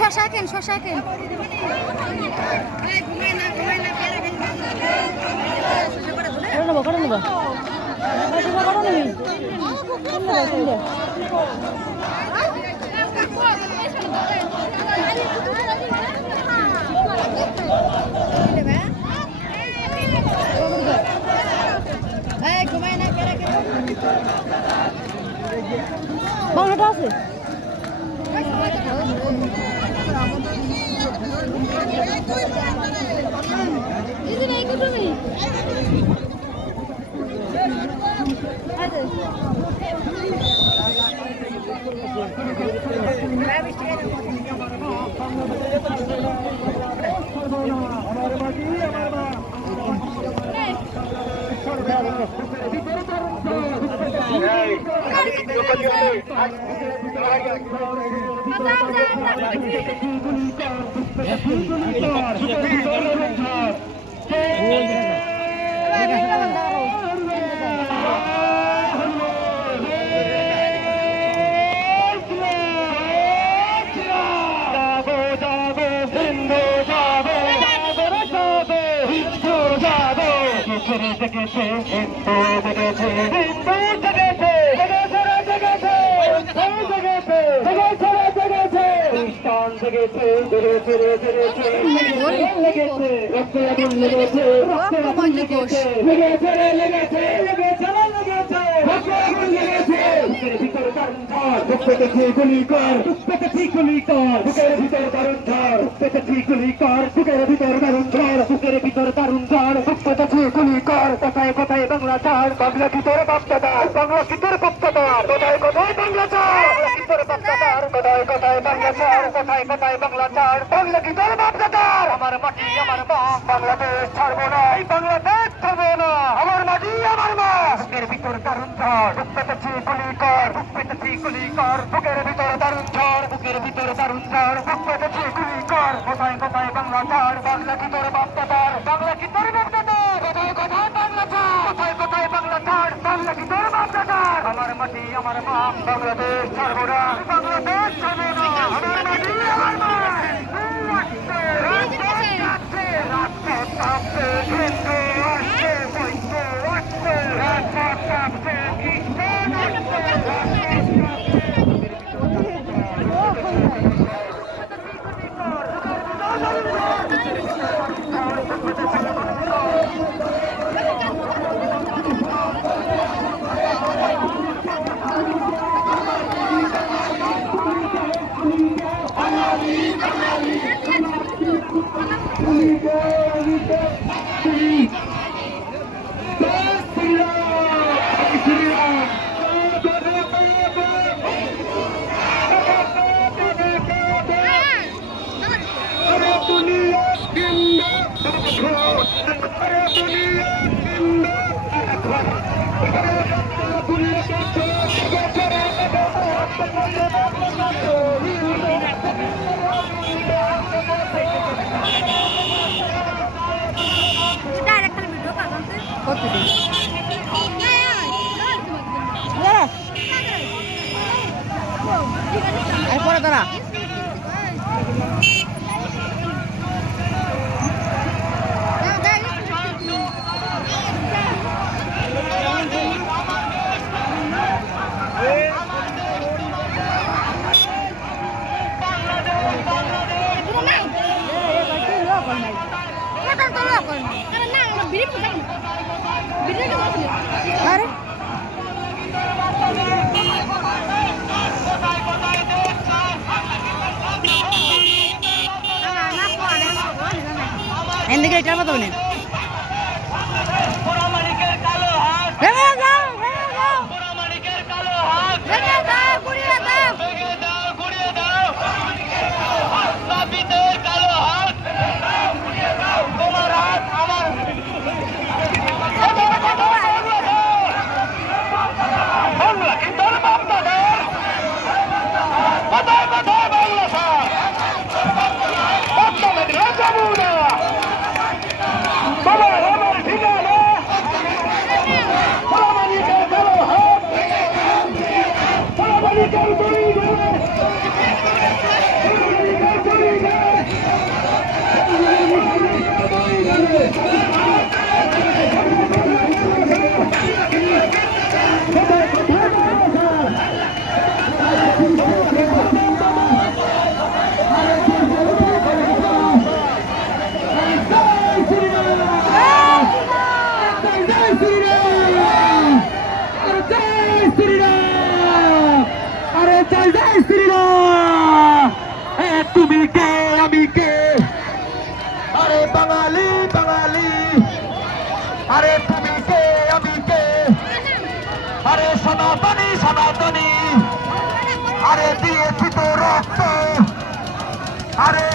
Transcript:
শশা কেন শশা কেন বাংলাটা আছে কোথায় কোথায় বাংলা ছাড় বাংলা কি তোর বাপদাদার বাংলা কি তোর বাপদাদার কোথায় কোথায় বাংলা ছাড় কি তোর বাপদাদার কোথায় কোথায় বাংলা ছাড় কোথায় কোথায় বাংলা ছাড় বাংলা কি তোর বাপদাদার আমার মাটি আমার মা বাংলাদেশ ছাড়বো না এই বাংলাদেশ ছাড়বো না আমার মাটি আমার মা বুকের ভিতর দারুণ ঝড় বুক পেতেছি গুলি কর বুক পেতেছি গুলি কর বুকের ভিতর দারুণ ঝড় বুকের ভিতর দারুণ ঝড় বুক পেতেছি গুলি কর কোথায় কোথায় বাংলা ছাড় বাংলা কি তোর বাপদাদার বাংলা কি তোর বাপদাদার কোথায় কোথায় বাংলা ছাড় কোথায় কোথায় বাংলা ছাড় বাংলা কি তোর বাপদাদার আমার মাটি আমার মা বাংলাদেশ ছাড়বো না বাংলাদেশ ছাড়বো না আমার মাটি আমার মা পরে দাঁড়া ఎందుకు ఎట్లా పోతావు నేను কোথায় কোথায় বাংলাদেশ? তুমি কে আমি কে আরে বাঙালি বাঙালি আরে তুমি কে আমি কে আরে সনাতনী সনাতনী আরে দিয়েছি তো রক্ত আরে